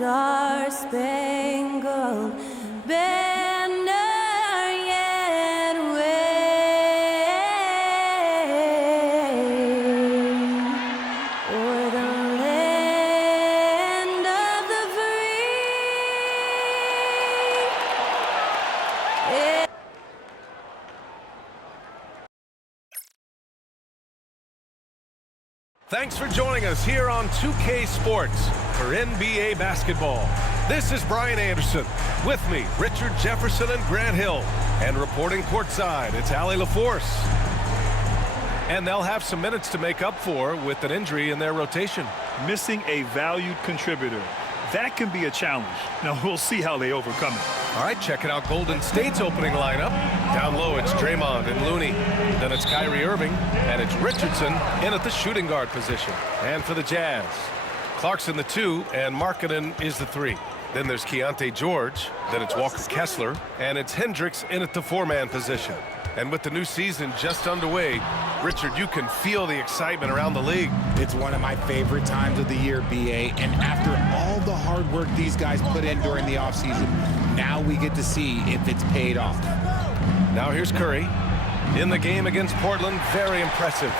star-spangled banner yet wave o'er the land of the free. Thanks for joining us here on 2K Sports for NBA basketball. This is Brian Anderson. With me, Richard Jefferson and Grant Hill. And reporting courtside, it's Allie LaForce. And they'll have some minutes to make up for with an injury in their rotation. Missing a valued contributor. That can be a challenge. Now, we'll see how they overcome it. All right, checking out Golden State's opening lineup. Down low, it's Draymond and Looney. Then it's Kyrie Irving, and it's Richardson in at the shooting guard position. And for the Jazz, Clarkson the 2, and Markkanen is the 3. Then there's Keontae George. Then it's Walker Kessler, and it's Hendricks in at the 4-man position. And with the new season just underway, Richard, you can feel the excitement around the league. It's one of my favorite times of the year, BA. And after all the hard work these guys put in during the offseason, now we get to see if it's paid off. Now here's Curry. In the game against Portland, very impressive.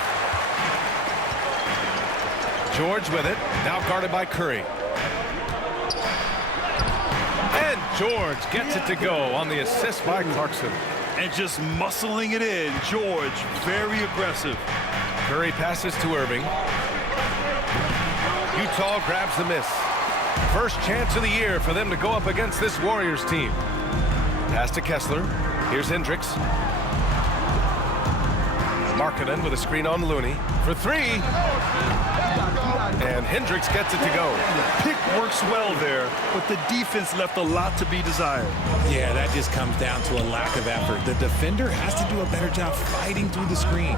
George with it, now guarded by Curry. And George gets it to go on the assist by Clarkson. And just muscling it in, George, very aggressive. Curry passes to Irving. Utah grabs the miss. First chance of the year for them to go up against this Warriors team. Pass to Kessler. Here's Hendricks. Markkanen with a screen on Looney for 3. And Hendricks gets it to go. Pick works well there, but the defense left a lot to be desired. Yeah, that just comes down to a lack of effort. The defender has to do a better job fighting through the screen.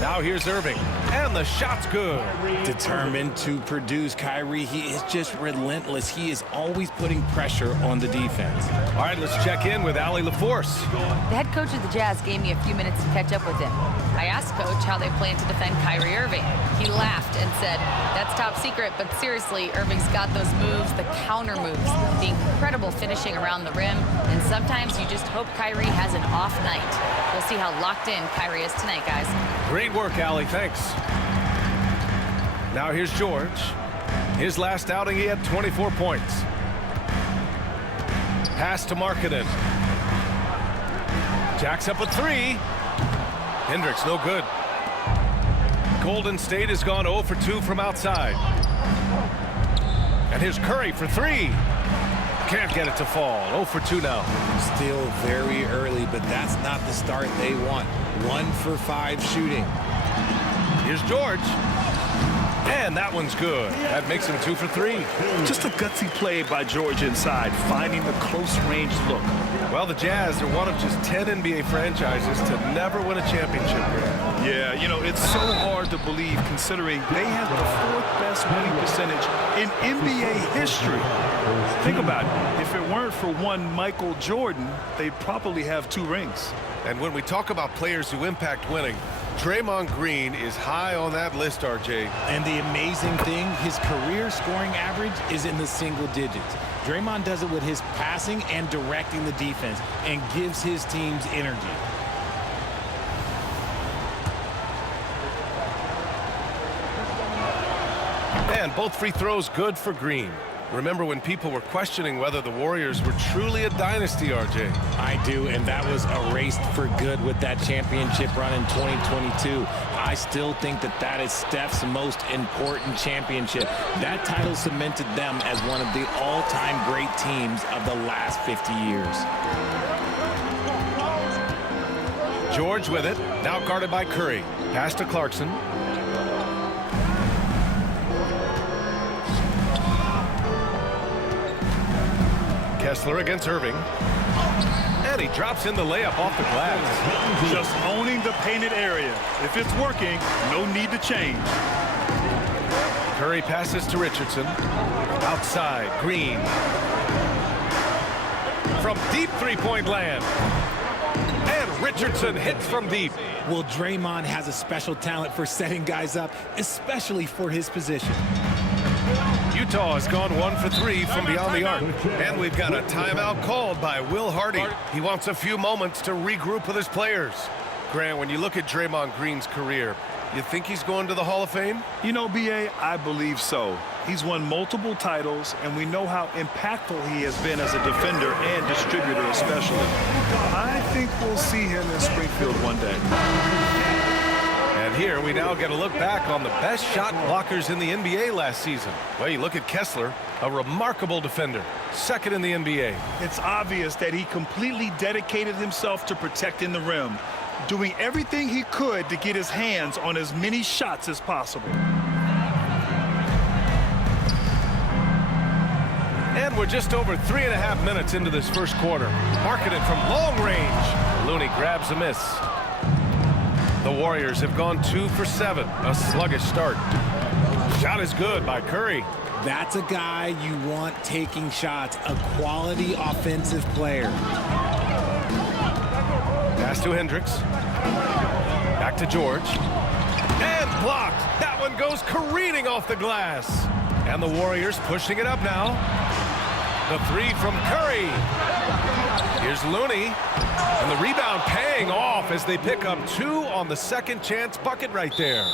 Now here's Irving, and the shot's good. Determined to produce, Kyrie, he is just relentless. He is always putting pressure on the defense. All right, let's check in with Allie LaForce. The head coach of the Jazz gave me a few minutes to catch up with him. I asked Coach how they plan to defend Kyrie Irving. He laughed and said, "That's top secret, but seriously, Irving's got those moves, the counter moves, the incredible finishing around the rim, and sometimes you just hope Kyrie has an off night." We'll see how locked in Kyrie is tonight, guys. Great work, Allie. Thanks. Now here's George. His last outing, he had 24 points. Pass to Markkanen. Jacks up a 3. Hendricks, no good. Golden State has gone 0 for 2 from outside. And here's Curry for 3. Can't get it to fall. 0 for 2 now. Still very early, but that's not the start they want. 1 for 5 shooting. Here's George. And that one's good. That makes him 2 for 3. Just a gutsy play by George inside, finding the close-range look. Well, the Jazz are one of just 10 NBA franchises to never win a championship. Yeah, you know, it's so hard to believe considering they have the 4th best winning percentage in NBA history. Think about it. If it weren't for one Michael Jordan, they'd probably have 2 rings. And when we talk about players who impact winning, Draymond Green is high on that list, RJ. And the amazing thing, his career scoring average is in the single digits. Draymond does it with his passing and directing the defense and gives his teams energy. And both free throws good for Green. Remember when people were questioning whether the Warriors were truly a dynasty, RJ? I do, and that was erased for good with that championship run in 2022. I still think that that is Steph's most important championship. That title cemented them as one of the all-time great teams of the last 50 years. George with it, now guarded by Curry. Pass to Clarkson. Kessler against Irving. And he drops in the layup off the glass. Just owning the painted area. If it's working, no need to change. Curry passes to Richardson. Outside, Green. From deep three-point land. And Richardson hits from deep. Well, Draymond has a special talent for setting guys up, especially for his position. Utah has gone 1 for 3 from beyond the arc. And we've got a timeout called by Will Hardy. He wants a few moments to regroup with his players. Grant, when you look at Draymond Green's career, you think he's going to the Hall of Fame? You know, B.A., I believe so. He's won multiple titles, and we know how impactful he has been as a defender and distributor especially. I think we'll see him in Springfield one day. And here we now get a look back on the best shot blockers in the NBA last season. Well, you look at Kessler, a remarkable defender, second in the NBA. It's obvious that he completely dedicated himself to protecting the rim, doing everything he could to get his hands on as many shots as possible. And we're just over 3.5 minutes into this first quarter. Markkanen from long range. Looney grabs a miss. The Warriors have gone 2 for 7. A sluggish start. Shot is good by Curry. That's a guy you want taking shots, a quality offensive player. Pass to Hendricks. Back to George. And blocked. That one goes careening off the glass. And the Warriors pushing it up now. The three from Curry. Here's Looney. And the rebound paying off as they pick up 2 on the second chance bucket right there.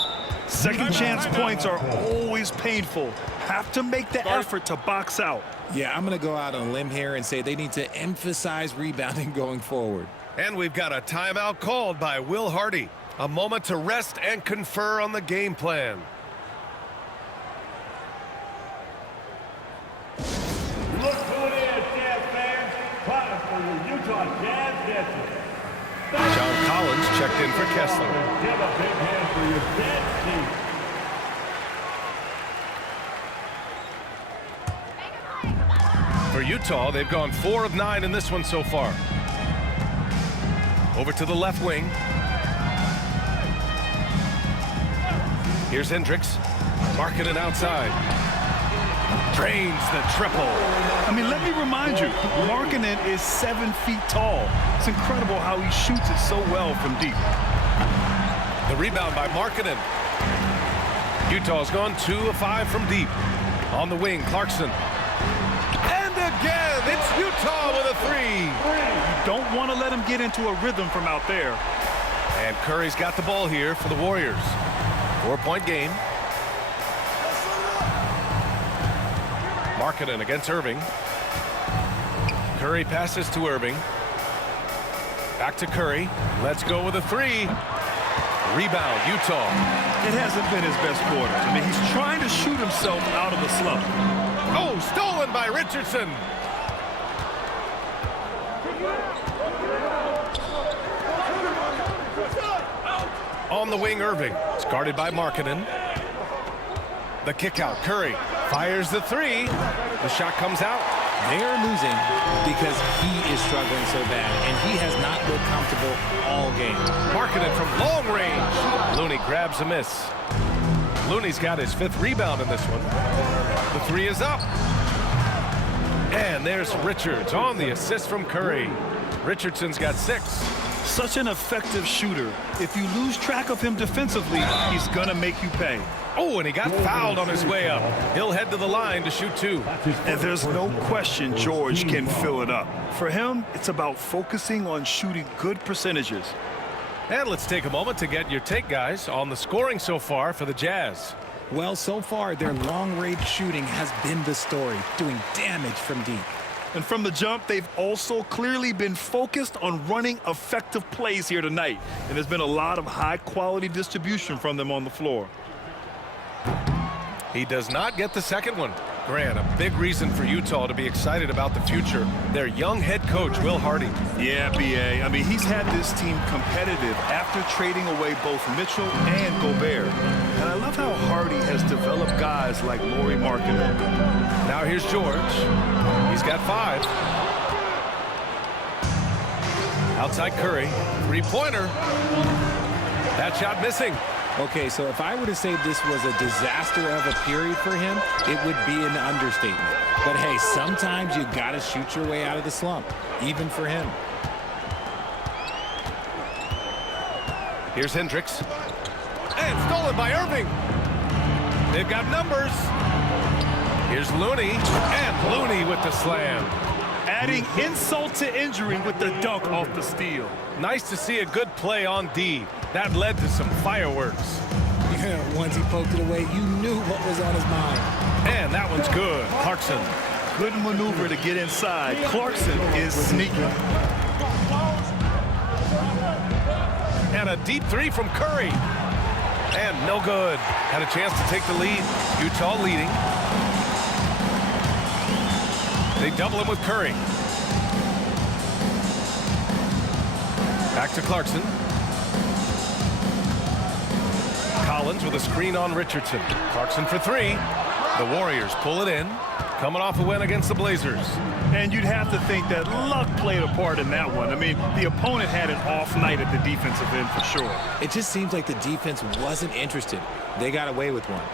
Second chance points are always painful. Have to make the effort to box out. Yeah, I'm going to go out on a limb here and say they need to emphasize rebounding going forward. And we've got a timeout called by Will Hardy. A moment to rest and confer on the game plan. Look who it is, Jazz fans. Time for your Utah Jazz Dancers. John Collins checked in for Kessler. Give a big hand for your Jazz team. For Utah, they've gone 4 of 9 in this one so far. Over to the left wing. Here's Hendricks. Markkanen outside. Drains the triple. I mean, let me remind you, Markkanen is 7 feet tall. It's incredible how he shoots it so well from deep. The rebound by Markkanen. Utah's gone 2 of 5 from deep. On the wing, Clarkson. And again, it's Utah with a 3. Don't want to let him get into a rhythm from out there. And Curry's got the ball here for the Warriors. 4-point game. Markkanen against Irving. Curry passes to Irving. Back to Curry. Let's go with a 3. Rebound, Utah. It hasn't been his best quarter. I mean, he's trying to shoot himself out of the slump. Oh, stolen by Richardson. On the wing, Irving. It's guarded by Markkanen. The kick out, Curry fires the 3. The shot comes out. They are losing because he is struggling so bad, and he has not looked comfortable all game. Markkanen from long range. Looney grabs a miss. Looney's got his 5th rebound in this one. The 3 is up. And there's Richards on the assist from Curry. Richardson's got 6. Such an effective shooter. If you lose track of him defensively, he's going to make you pay. Oh, and he got fouled on his way up. He'll head to the line to shoot 2. And there's no question George can fill it up. For him, it's about focusing on shooting good percentages. And let's take a moment to get your take, guys, on the scoring so far for the Jazz. Well, so far, their long-range shooting has been the story, doing damage from deep. And from the jump, they've also clearly been focused on running effective plays here tonight. And there's been a lot of high-quality distribution from them on the floor. He does not get the second one. Grant, a big reason for Utah to be excited about the future. Their young head coach, Will Hardy. Yeah, B.A. I mean, he's had this team competitive after trading away both Mitchell and Gobert. And I love how Hardy has developed guys like Lauri Markkanen. Now here's George. He's got 5. Outside Curry. 3-pointer. That shot missing. Okay, so if I were to say this was a disaster of a period for him, it would be an understatement. But hey, sometimes you got to shoot your way out of the slump, even for him. Here's Hendricks. And stolen by Irving. They've got numbers. Here's Looney, and Looney with the slam. Adding insult to injury with the dunk off the steal. Nice to see a good play on D. That led to some fireworks. Yeah, once he poked it away, you knew what was on his mind. And that one's good. Clarkson. Good maneuver to get inside. Clarkson is sneaky. And a deep three from Curry. And no good. Had a chance to take the lead. Utah leading. They double him with Curry. Back to Clarkson. Collins with a screen on Richardson. Clarkson for three. The Warriors pull it in. Coming off a win against the Blazers. And you'd have to think that luck played a part in that one. I mean, the opponent had an off night at the defensive end for sure. It just seems like the defense wasn't interested. They got away with one.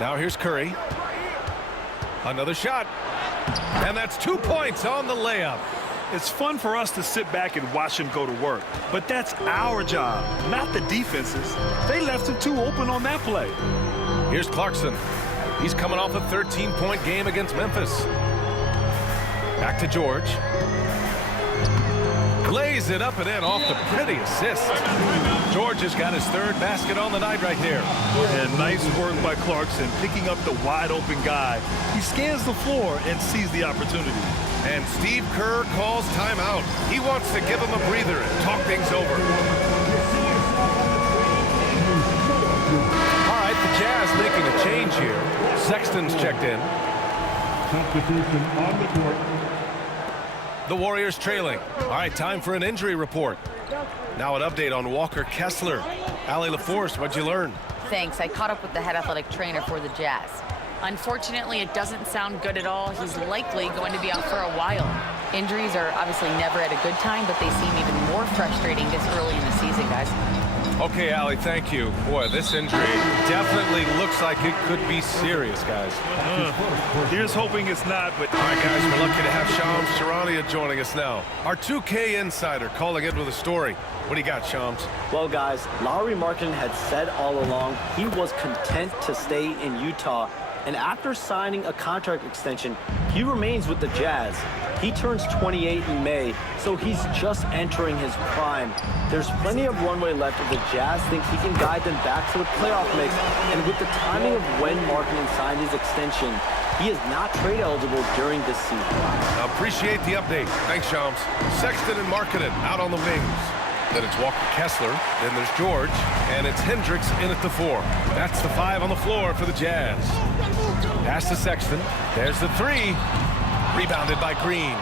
Now here's Curry. Another shot. And that's 2 points on the layup. It's fun for us to sit back and watch him go to work. But that's our job, not the defense's. They left him too open on that play. Here's Clarkson. He's coming off a 13-point game against Memphis. Back to George. Glaze it up and in off the pretty assist. George has got his third basket on the night right there. And nice work by Clarkson, picking up the wide-open guy. He scans the floor and sees the opportunity. And Steve Kerr calls timeout. He wants to give him a breather and talk things over. All right, the Jazz making a change here. Sexton's checked in. Substitution on the court. The Warriors trailing. All right, time for an injury report. Now an update on Walker Kessler. Allie LaForce, what'd you learn? Thanks. I caught up with the head athletic trainer for the Jazz. Unfortunately, it doesn't sound good at all. He's likely going to be out for a while. Injuries are obviously never at a good time, but they seem even more frustrating this early in the season, guys. Okay, Allie, thank you. Boy, this injury definitely looks like it could be serious, guys. Here's hoping it's not, but... All right, guys, we're lucky to have Shams Charania joining us now. Our 2K insider calling in with a story. What do you got, Shams? Well, guys, Lauri Markkanen had said all along he was content to stay in Utah. And after signing a contract extension, he remains with the Jazz. He turns 28 in May, so he's just entering his prime. There's plenty of runway left if the Jazz think he can guide them back to the playoff mix. And with the timing of when Markkanen signed his extension, he is not trade eligible during this season. Appreciate the update. Thanks, Shams. Sexton and Markkanen out on the wings. Then it's Walker Kessler. Then there's George. And it's Hendricks in at the 4. That's the 5 on the floor for the Jazz. Pass to Sexton. There's the 3. Rebounded by Green.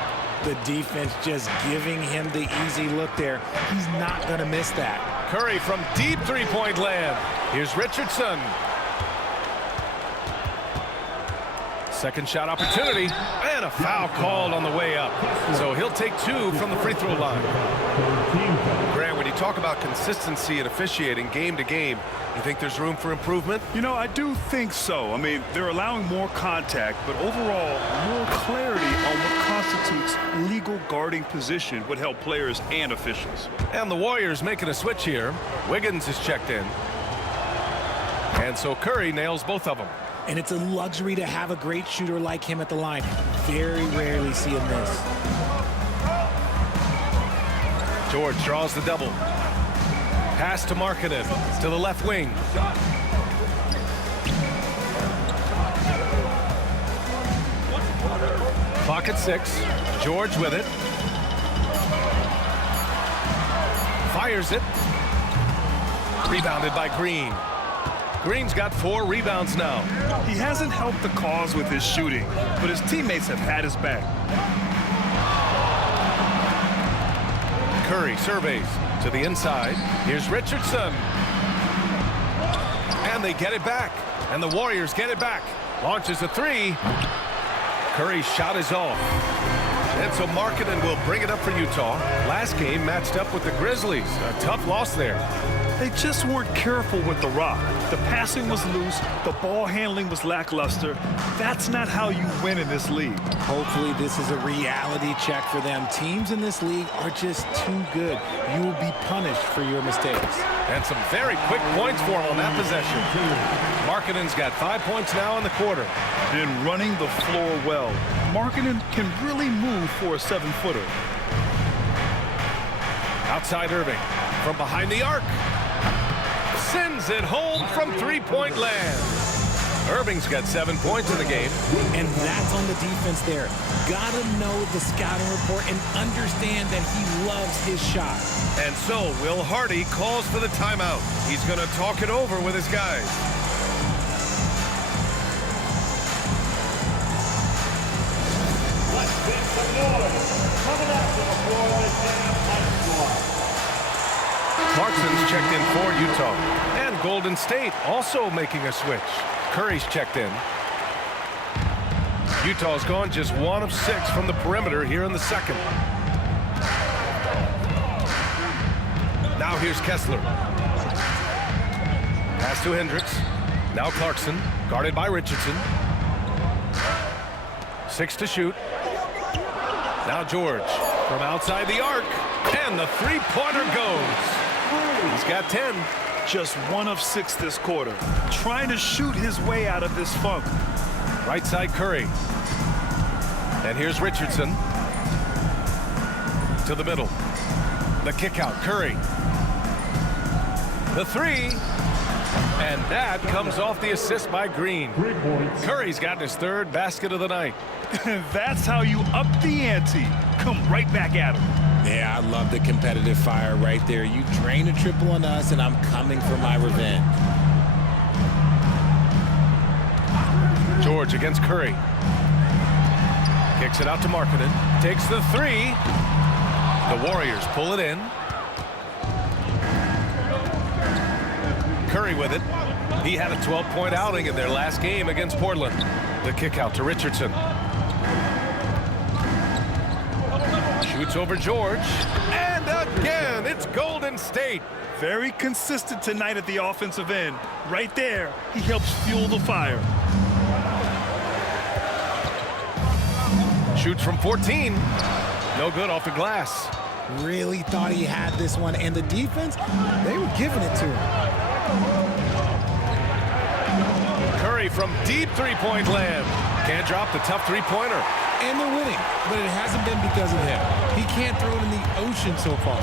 The defense just giving him the easy look there. He's not going to miss that. Curry from deep three-point land. Here's Richardson. Second shot opportunity. And a foul called on the way up. So he'll take 2 from the free throw line. Grant, when you talk about consistency and officiating game to game, you think there's room for improvement? You know, I do think so. I mean, they're allowing more contact, but overall, more clarity on what constitutes legal guarding position would help players and officials. And the Warriors making a switch here. Wiggins is checked in. And so Curry nails both of them. And it's a luxury to have a great shooter like him at the line. Very rarely see him miss. George draws the double. Pass to Markkanen to the left wing. Clock at 6. George with it. Fires it. Rebounded by Green. Green's got 4 rebounds now. He hasn't helped the cause with his shooting, but his teammates have had his back. Curry surveys to the inside. Here's Richardson. And they get it back. And the Warriors get it back. Launches a 3. Curry's shot is off. And so Markkanen will bring it up for Utah. Last game matched up with the Grizzlies. A tough loss there. They just weren't careful with the rock. The passing was loose. The ball handling was lackluster. That's not how you win in this league. Hopefully this is a reality check for them. Teams in this league are just too good. You will be punished for your mistakes. And some very quick points for him on that possession. Markkanen's got 5 points now in the quarter. And running the floor well. Markkanen can really move for a 7-footer. Outside Irving. From behind the arc. Sends it home from three-point land. Irving's got 7 points in the game. And that's on the defense there. Gotta know the scouting report and understand that he loves his shot. And so Will Hardy calls for the timeout. He's going to talk it over with his guys. Let's make some noise. Coming out to the floor, the Jazz High Squad. Clarkson's checked in for Utah. And Golden State also making a switch. Curry's checked in. Utah's gone just 1 of 6 from the perimeter here in the second. Now here's Kessler. Pass to Hendricks. Now Clarkson, guarded by Richardson. 6 to shoot. Now George from outside the arc. And the three-pointer goes. He's got 10. Just 1 of 6 this quarter. Trying to shoot his way out of this funk. Right side Curry. And here's Richardson. To the middle. The kick out. Curry. The three. And that comes off the assist by Green. Curry's gotten his 3rd basket of the night. That's how you up the ante. Come right back at him. Yeah, I love the competitive fire right there. You drain a triple on us, and I'm coming for my revenge. George against Curry. Kicks it out to Markkanen. Takes the 3. The Warriors pull it in. Curry with it. He had a 12-point outing in their last game against Portland. The kick out to Richardson. Shoots over George. And again, it's Golden State. Very consistent tonight at the offensive end. Right there, he helps fuel the fire. Shoots from 14. No good off the glass. Really thought he had this one, and the defense, they were giving it to him. Curry from deep three-point land. Can't drop the tough three-pointer. And they're winning, but it hasn't been because of him. He can't throw it in the ocean so far.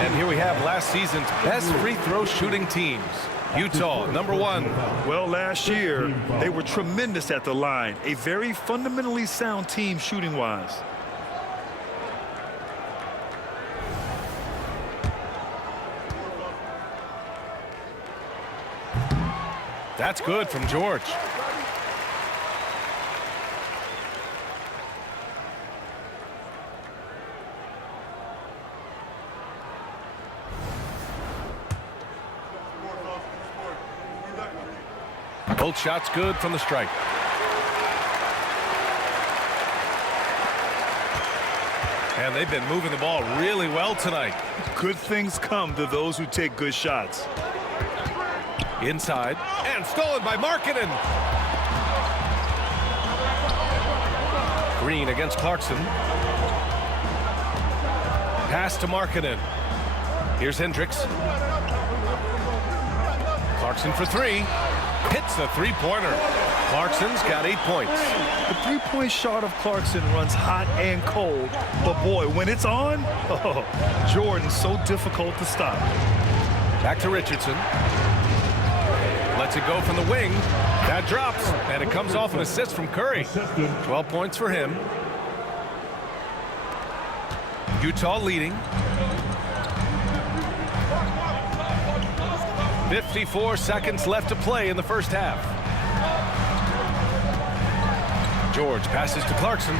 And here we have last season's best free throw shooting teams. Utah, number 1. Well, last year, they were tremendous at the line. A very fundamentally sound team shooting-wise. That's good from George. Both shots good from the strike. And they've been moving the ball really well tonight. Good things come to those who take good shots. Inside, and stolen by Markkanen. Green against Clarkson. Pass to Markkanen. Here's Hendricks. Clarkson for 3. Hits the three-pointer. Clarkson's got 8 points. The three-point shot of Clarkson runs hot and cold. But boy, when it's on, Jordan's so difficult to stop. Back to Richardson. Lets it go from the wing. That drops, and it comes off an assist from Curry. 12 points for him. Utah leading. 54 seconds left to play in the first half. George passes to Clarkson.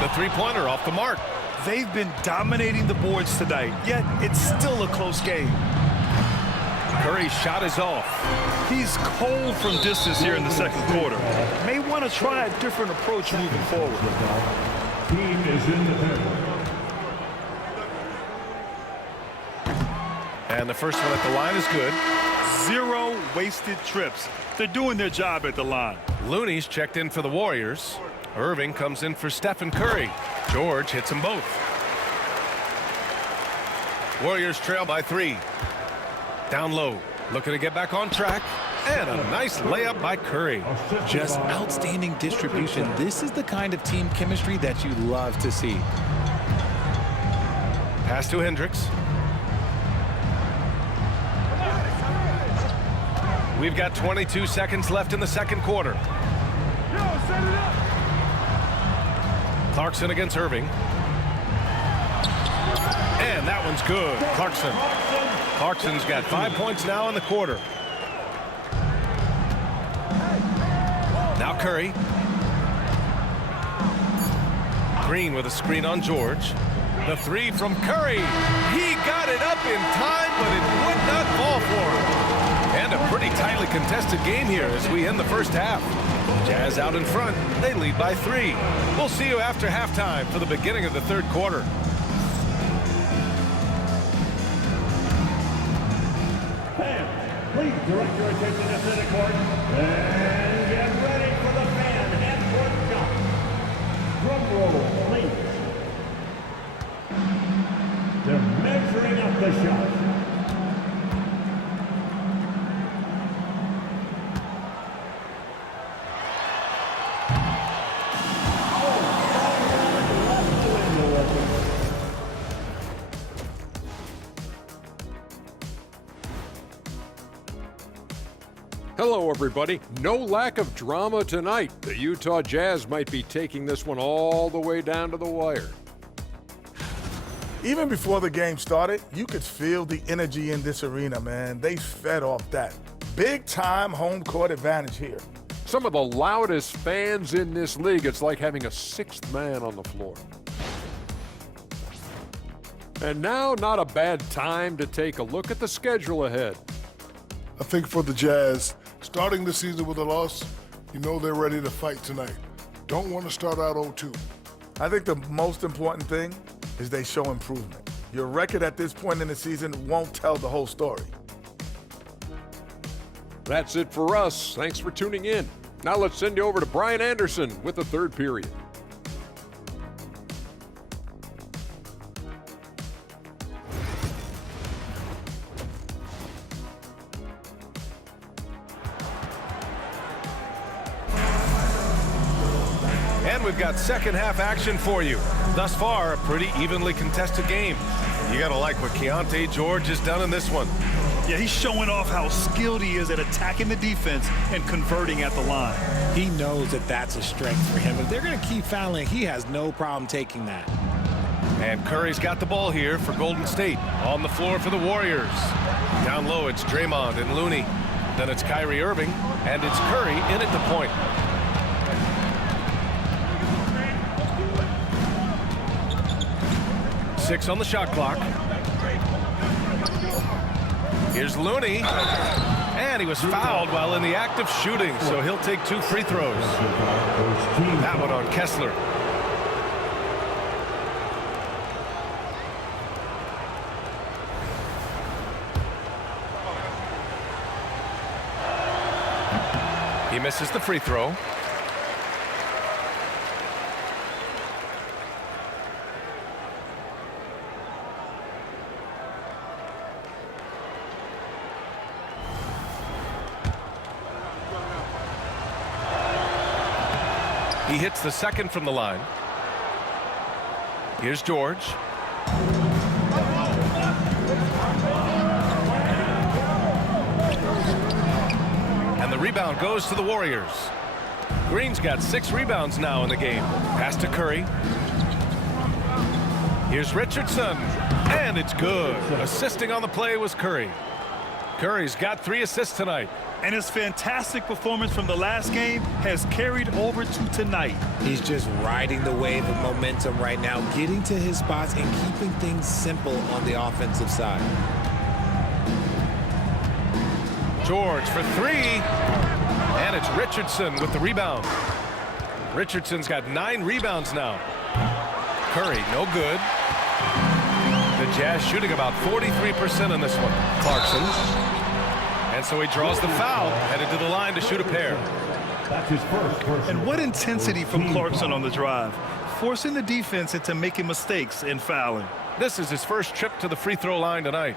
The three-pointer off the mark. They've been dominating the boards tonight, yet it's still a close game. Curry's shot is off. He's cold from distance here in the second quarter. May want to try a different approach moving forward. Team is in the middle. And the first one at the line is good. 0 wasted trips. They're doing their job at the line. Looney's checked in for the Warriors. Irving comes in for Stephen Curry. George hits them both. Warriors trail by 3. Down low, looking to get back on track. And a nice layup by Curry. Just outstanding distribution. This is the kind of team chemistry that you love to see. Pass to Hendricks. We've got 22 seconds left in the second quarter. Clarkson against Irving. And that one's good. Clarkson. Clarkson's got 5 points now in the quarter. Now Curry. Green with a screen on George. The 3 from Curry. He got it up in time, but it would not fall for him. And a pretty tightly contested game here as we end the first half. Jazz out in front. They lead by 3. We'll see you after halftime for the beginning of the third quarter. Fans, please direct your attention to center court and get ready for the fan half-court shot. Drum roll, please. They're measuring up the shot. Hello, everybody. No lack of drama tonight. The Utah Jazz might be taking this one all the way down to the wire. Even before the game started, you could feel the energy in this arena, man. They fed off that. Big-time home court advantage here. Some of the loudest fans in this league. It's like having a sixth man on the floor. And now, not a bad time to take a look at the schedule ahead. I think for the Jazz, starting the season with a loss, you know they're ready to fight tonight. Don't want to start out 0-2. I think the most important thing is they show improvement. Your record at this point in the season won't tell the whole story. That's it for us. Thanks for tuning in. Now let's send you over to Brian Anderson with the third period. And we've got second half action for you. Thus far, a pretty evenly contested game. You gotta like what Keontae George has done in this one. Yeah, he's showing off how skilled he is at attacking the defense and converting at the line. He knows that that's a strength for him. If they're going to keep fouling, he has no problem taking that. And Curry's got the ball here for Golden State. On the floor for the Warriors. Down low, it's Draymond and Looney. Then it's Kyrie Irving, and it's Curry in at the point. Six on the shot clock. Here's Looney. And he was fouled while in the act of shooting, so he'll take 2 free throws. That one on Kessler. He misses the free throw. He hits the second from the line. Here's George. And the rebound goes to the Warriors. Green's got 6 rebounds now in the game. Pass to Curry. Here's Richardson. And it's good. Assisting on the play was Curry. Curry's got 3 assists tonight. And his fantastic performance from the last game has carried over to tonight. He's just riding the wave of momentum right now, getting to his spots and keeping things simple on the offensive side. George for 3. And it's Richardson with the rebound. Richardson's got 9 rebounds now. Curry, no good. The Jazz shooting about 43% on this one. Clarkson. And so he draws the foul, headed to the line to shoot a pair. That's his first. And what intensity from Clarkson on the drive, forcing the defense into making mistakes and fouling. This is his first trip to the free throw line tonight.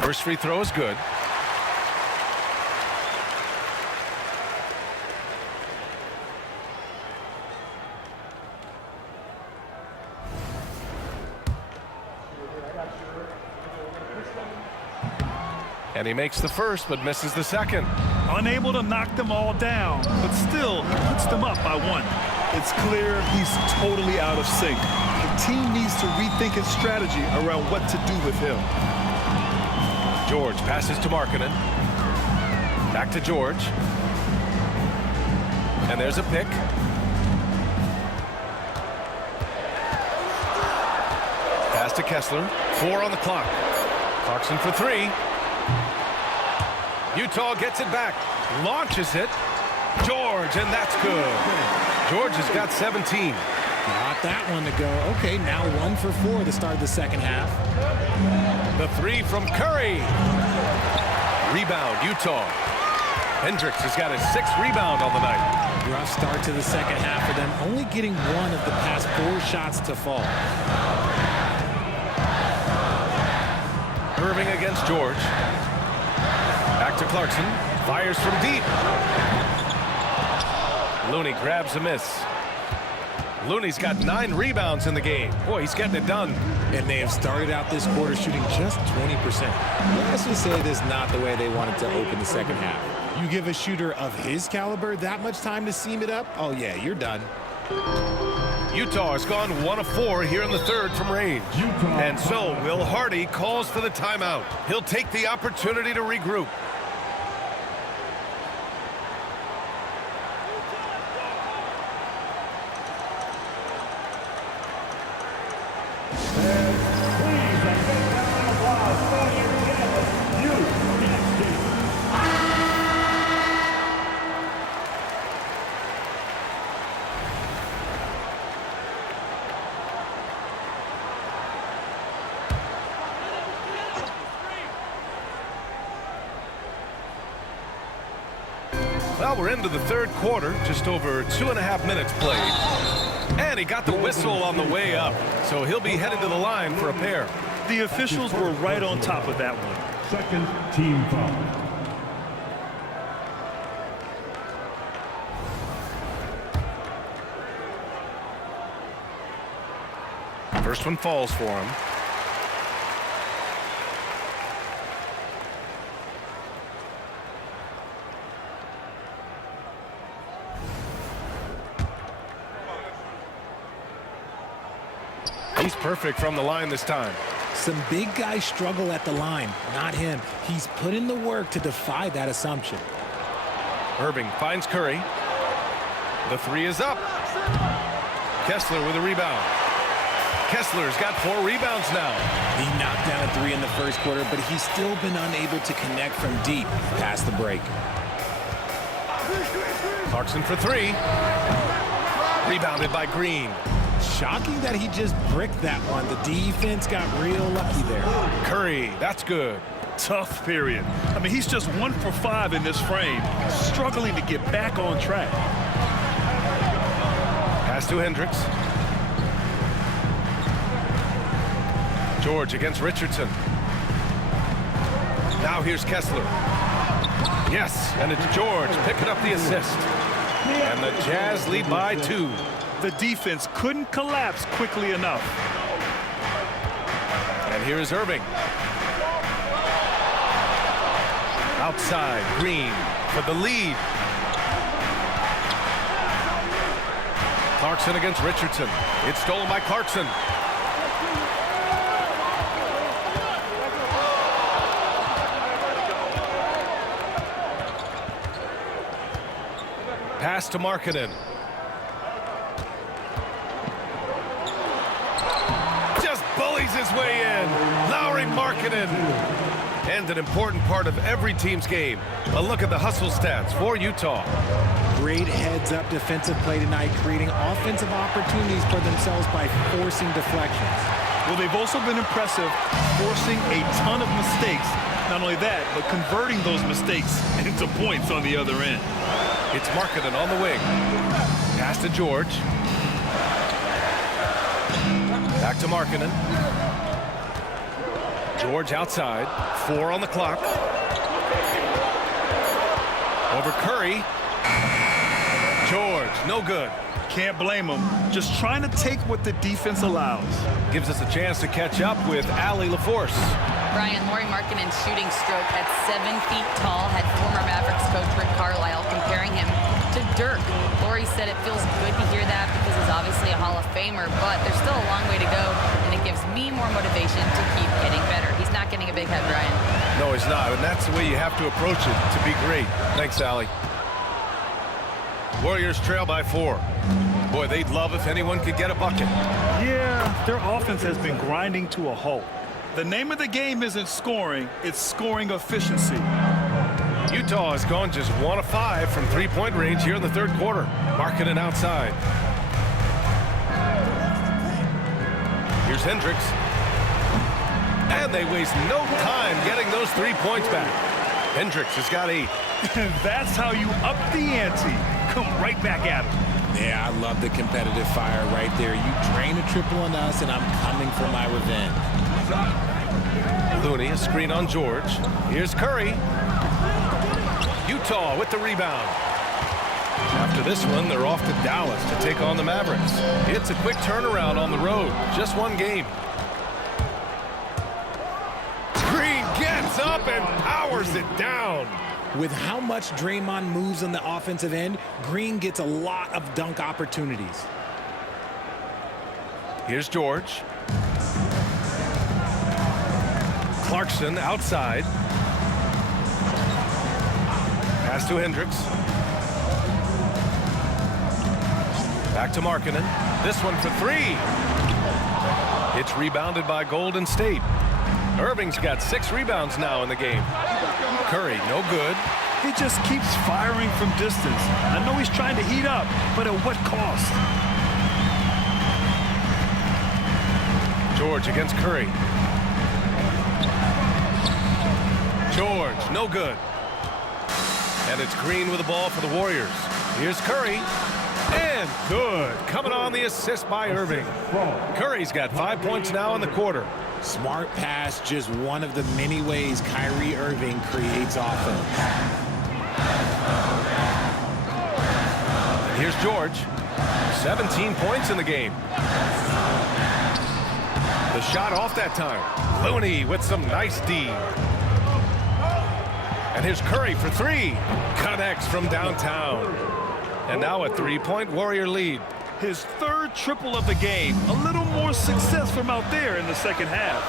First free throw is good. And he makes the first, but misses the second. Unable to knock them all down, but still he puts them up by one. It's clear he's totally out of sync. The team needs to rethink its strategy around what to do with him. George passes to Markkanen. Back to George. And there's a pick. Pass to Kessler. 4 on the clock. Clarkson for 3. Utah gets it back. Launches it. George, and that's good. George has got 17. Got that one to go. Okay, now 1 for 4 to start the second half. The 3 from Curry. Rebound, Utah. Hendricks has got his 6th rebound on the night. Rough start to the second half for them, only getting 1 of the past 4 shots to fall. Irving against George. Back to Clarkson. Fires from deep. Looney grabs a miss. Looney's got 9 rebounds in the game. Boy, he's getting it done. And they have started out this quarter shooting just 20%. Let's just say this is not the way they wanted to open the second half. You give a shooter of his caliber that much time to seam it up, oh yeah, you're done. Utah has gone 1 of 4 here in the third from range. And so Will Hardy calls for the timeout. He'll take the opportunity to regroup. Well, we're into the third quarter, just over 2.5 minutes played. And he got the whistle on the way up, so he'll be headed to the line for a pair. The officials were right on top of that one. Second team foul. First one falls for him. He's perfect from the line this time. Some big guys struggle at the line, not him. He's put in the work to defy that assumption. Irving finds Curry. The 3 is up. Kessler with a rebound. Kessler's got 4 rebounds now. He knocked down a 3 in the first quarter, but he's still been unable to connect from deep past the break. Clarkson for 3. Rebounded by Green. Shocking that he just bricked that one. The defense got real lucky there. Curry, that's good. Tough period. I mean, he's just 1 for 5 in this frame, struggling to get back on track. Pass to Hendricks. George against Richardson. Now here's Kessler. Yes, and it's George picking up the assist. And the Jazz lead by 2. The defense couldn't collapse quickly enough. And here is Irving. Outside, Green for the lead. Clarkson against Richardson. It's stolen by Clarkson. Pass to Markkanen. Just bullies his way in. Lauri Markkanen. and an important part of every team's game. A look at the hustle stats for Utah. Great heads-up defensive play tonight, creating offensive opportunities for themselves by forcing deflections. Well, they've also been impressive, forcing a ton of mistakes. Not only that, but converting those mistakes into points on the other end. It's Markkanen on the wing. Pass to George. Back to Markkanen. George outside. 4 on the clock. Over Curry. George, no good. Can't blame him. Just trying to take what the defense allows. Gives us a chance to catch up with Allie LaForce. Brian, Lauri Markkanen's shooting stroke at 7 feet tall had former Mavericks coach Rick Carlisle comparing him to Dirk. Lauri said it feels good to hear that because he's obviously a Hall of Famer, but there's still a long way to go, and it gives me more motivation to keep getting better. He's not getting a big head, Brian. No, he's not, and that's the way you have to approach it to be great. Thanks, Allie. Warriors trail by 4. Boy, they'd love if anyone could get a bucket. Yeah, their offense has been grinding to a halt. The name of the game isn't scoring, it's scoring efficiency. Utah has gone just 1 of 5 from three-point range here in the third quarter. Markkanen outside. Here's Hendricks. And they waste no time getting those 3 points back. Hendricks has got 8. That's how you up the ante. Come right back at him. Yeah, I love the competitive fire right there. You drain a triple on us, and I'm coming for my revenge. Looney, a screen on George. Here's Curry. Utah with the rebound. After this one, they're off to Dallas to take on the Mavericks. It's a quick turnaround on the road. Just one game. Green gets up and powers it down. With how much Draymond moves on the offensive end, Green gets a lot of dunk opportunities. Here's George. Clarkson outside. Pass to Hendricks. Back to Markkanen. This one for 3. It's rebounded by Golden State. Irving's got 6 rebounds now in the game. Curry, no good. He just keeps firing from distance. I know he's trying to heat up, but at what cost? George against Curry. George, no good. And it's Green with the ball for the Warriors. Here's Curry. And good. Coming on the assist by Irving. Curry's got 5 points now in the quarter. Smart pass, just one of the many ways Kyrie Irving creates offense. And here's George. 17 points in the game. The shot off that time. Looney with some nice D. And here's Curry for 3. Connects from downtown. And now a 3-point Warrior lead. His 3rd triple of the game. A little more success from out there in the second half.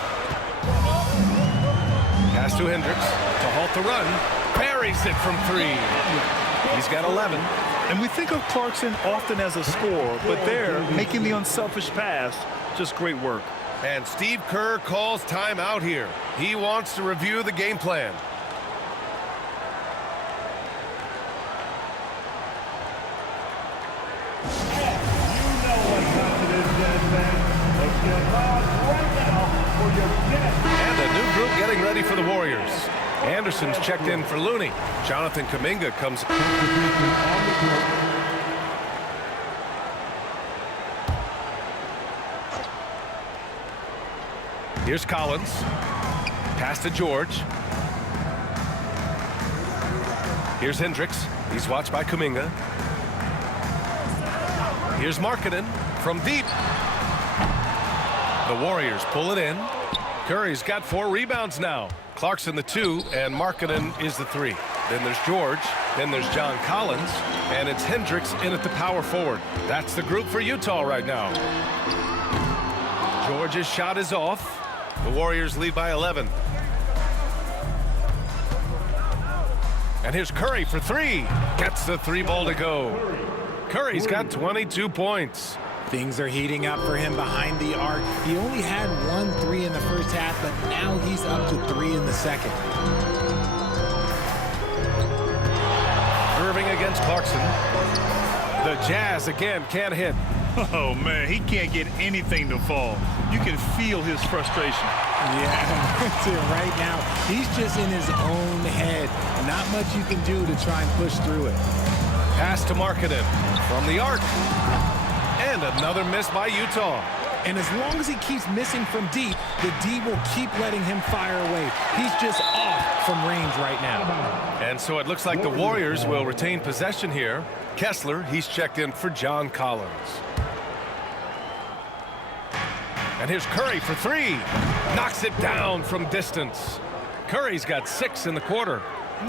Pass to Hendricks to halt the run. Parries it from 3. He's got 11. And we think of Clarkson often as a scorer, but there, making the unselfish pass, just great work. And Steve Kerr calls timeout here. He wants to review the game plan. And a new group getting ready for the Warriors. Anderson's checked in for Looney. Jonathan Kuminga comes. Here's Collins. Pass to George. Here's Hendricks. He's watched by Kuminga. Here's Markkanen from deep. The Warriors pull it in. Curry's got 4 rebounds now. Clarkson the 2, and Markkanen is the 3. Then there's George. Then there's John Collins. And it's Hendricks in at the power forward. That's the group for Utah right now. George's shot is off. The Warriors lead by 11. And here's Curry for 3. Gets the 3 ball to go. Curry's got 22 points. Things are heating up for him behind the arc. He only had 1 3 in the first half, but now he's up to 3 in the second. Irving against Clarkson. The Jazz again can't hit. Oh, man, he can't get anything to fall. You can feel his frustration. Yeah, that's it right now. He's just in his own head. Not much you can do to try and push through it. Pass to Markkanen from the arc. And another miss by Utah. And as long as he keeps missing from deep, the D will keep letting him fire away. He's just off from range right now. And so it looks like the Warriors will retain possession here. Kessler, he's checked in for John Collins. And here's Curry for 3. Knocks it down from distance. Curry's got 6 in the quarter.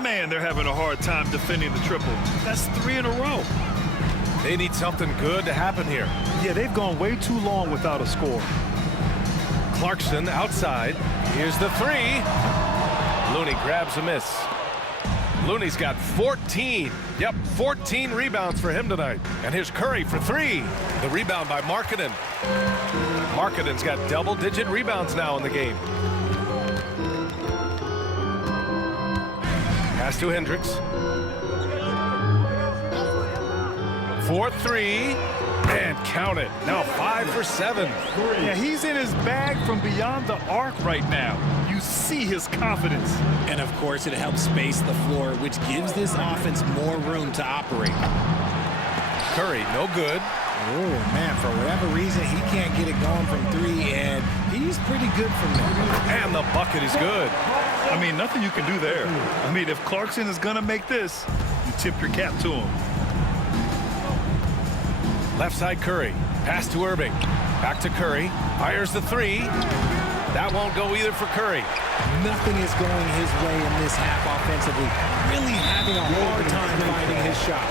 Man, they're having a hard time defending the triple. That's 3 in a row. They need something good to happen here. Yeah, they've gone way too long without a score. Clarkson outside. Here's the 3. Looney grabs a miss. Looney's got 14. Yep, 14 rebounds for him tonight. And here's Curry for 3. The rebound by Markkanen. Markkanen's got double-digit rebounds now in the game. Pass to Hendricks. For 3, and count it. Now 5 for 7. Yeah, he's in his bag from beyond the arc right now. You see his confidence. And of course, it helps space the floor, which gives this offense more room to operate. Curry, no good. Oh, man, for whatever reason, he can't get it going from 3, and he's pretty good from there. And the bucket is good. I mean, nothing you can do there. I mean, if Clarkson is going to make this, you tip your cap to him. Left side Curry. Pass to Irving. Back to Curry. Fires the 3. That won't go either for Curry. Nothing is going his way in this half offensively. Really having a hard time finding his shot.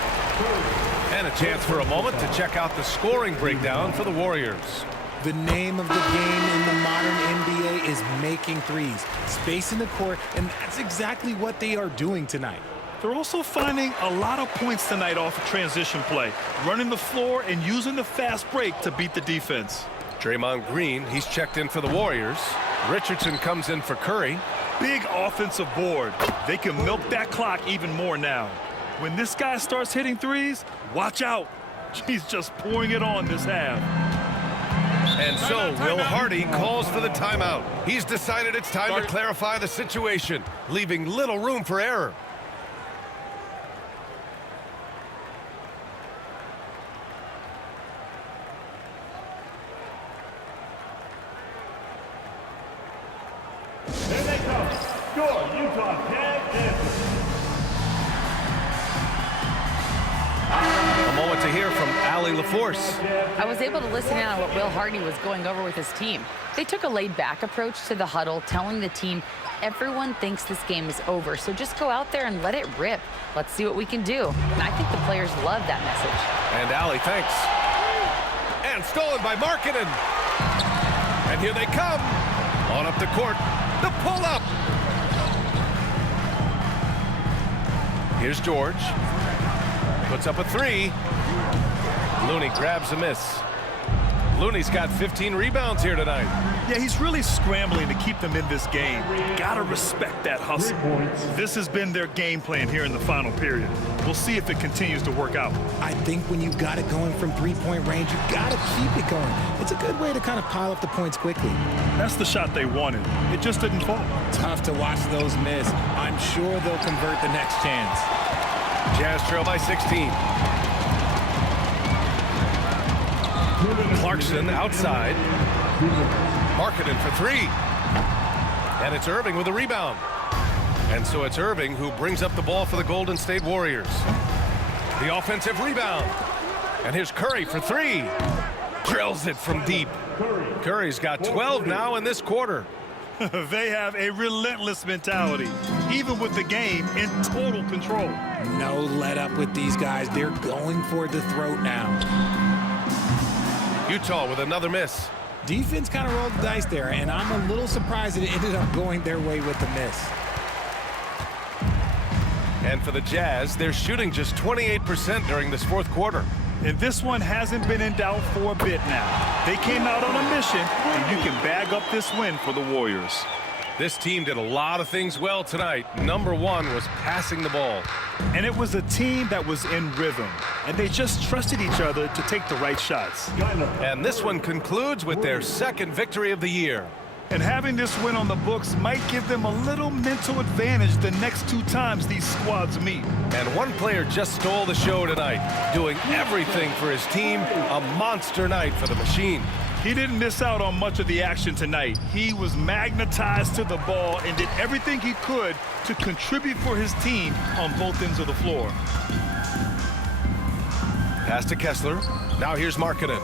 And a chance for a moment to check out the scoring breakdown for the Warriors. The name of the game in the modern NBA is making threes. Space in the court, and that's exactly what they are doing tonight. They're also finding a lot of points tonight off of transition play, running the floor and using the fast break to beat the defense. Draymond Green, he's checked in for the Warriors. Richardson comes in for Curry. Big offensive board. They can milk that clock even more now. When this guy starts hitting threes, watch out. He's just pouring it on this half. And so Will Hardy calls for the timeout. He's decided it's time to clarify the situation, leaving little room for error. Here they come. Score, Utah, Jazz. A moment to hear from Allie LaForce. I was able to listen in on what Will Hardy was going over with his team. They took a laid-back approach to the huddle, telling the team, everyone thinks this game is over, so just go out there and let it rip. Let's see what we can do. And I think the players love that message. And Allie, thanks. And stolen by Markkanen. And here they come. On up the court. The pull-up. Here's George. Puts up a 3. Looney grabs a miss. Looney's got 15 rebounds here tonight. Yeah, he's really scrambling to keep them in this game. Gotta respect that hustle. This has been their game plan here in the final period. We'll see if it continues to work out. I think when you've got it going from three-point range, you got to keep it going. It's a good way to kind of pile up the points quickly. That's the shot they wanted. It just didn't fall. Tough to watch those miss. I'm sure they'll convert the next chance. Jazz trail by 16. Clarkson outside. Markkanen for 3. And it's Irving with a rebound. And so it's Irving who brings up the ball for the Golden State Warriors. The offensive rebound. And here's Curry for 3. Drills it from deep. Curry's got 12 now in this quarter. They have a relentless mentality, even with the game in total control. No let up with these guys. They're going for the throat now. Utah with another miss. Defense kind of rolled the dice there, and I'm a little surprised that it ended up going their way with the miss. And for the Jazz, they're shooting just 28% during this fourth quarter. And this one hasn't been in doubt for a bit now. They came out on a mission, and you can bag up this win for the Warriors. This team did a lot of things well tonight. Number one was passing the ball. And it was a team that was in rhythm, and they just trusted each other to take the right shots. And this one concludes with their second victory of the year. And having this win on the books might give them a little mental advantage the next 2 times these squads meet. And one player just stole the show tonight, doing everything for his team. A monster night for the Machine. He didn't miss out on much of the action tonight. He was magnetized to the ball and did everything he could to contribute for his team on both ends of the floor. Pass to Kessler. Now here's Markkanen.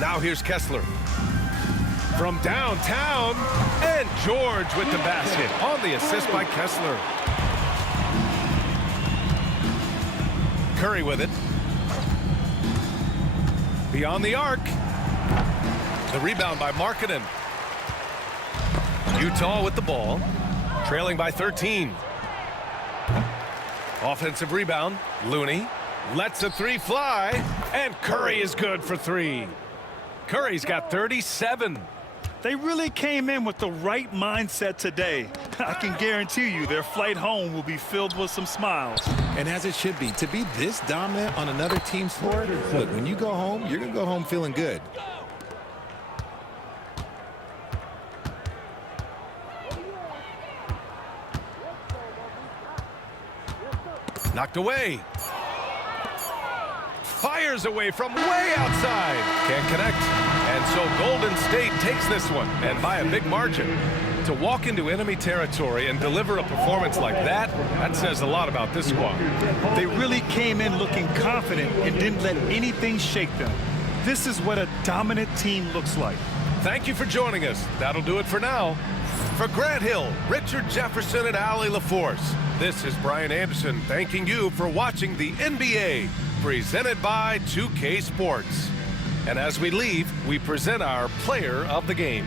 Now here's Kessler. From downtown, and George with the basket on the assist by Kessler. Curry with it. Beyond the arc. The rebound by Markkanen. Utah with the ball, trailing by 13. Offensive rebound. Looney lets a 3 fly, and Curry is good for 3. Curry's got 37. They really came in with the right mindset today. I can guarantee you their flight home will be filled with some smiles. And as it should be, to be this dominant on another team's floor, look, when you go home, you're going to go home feeling good. Knocked away. Fires away from way outside. Can't connect. And so Golden State takes this one, and by a big margin. To walk into enemy territory and deliver a performance like that, that says a lot about this squad. They really came in looking confident and didn't let anything shake them. This is what a dominant team looks like. Thank you for joining us. That'll do it for now. For Grant Hill, Richard Jefferson, and Allie LaForce, this is Brian Anderson thanking you for watching the NBA, presented by 2K Sports. And as we leave, we present our player of the game.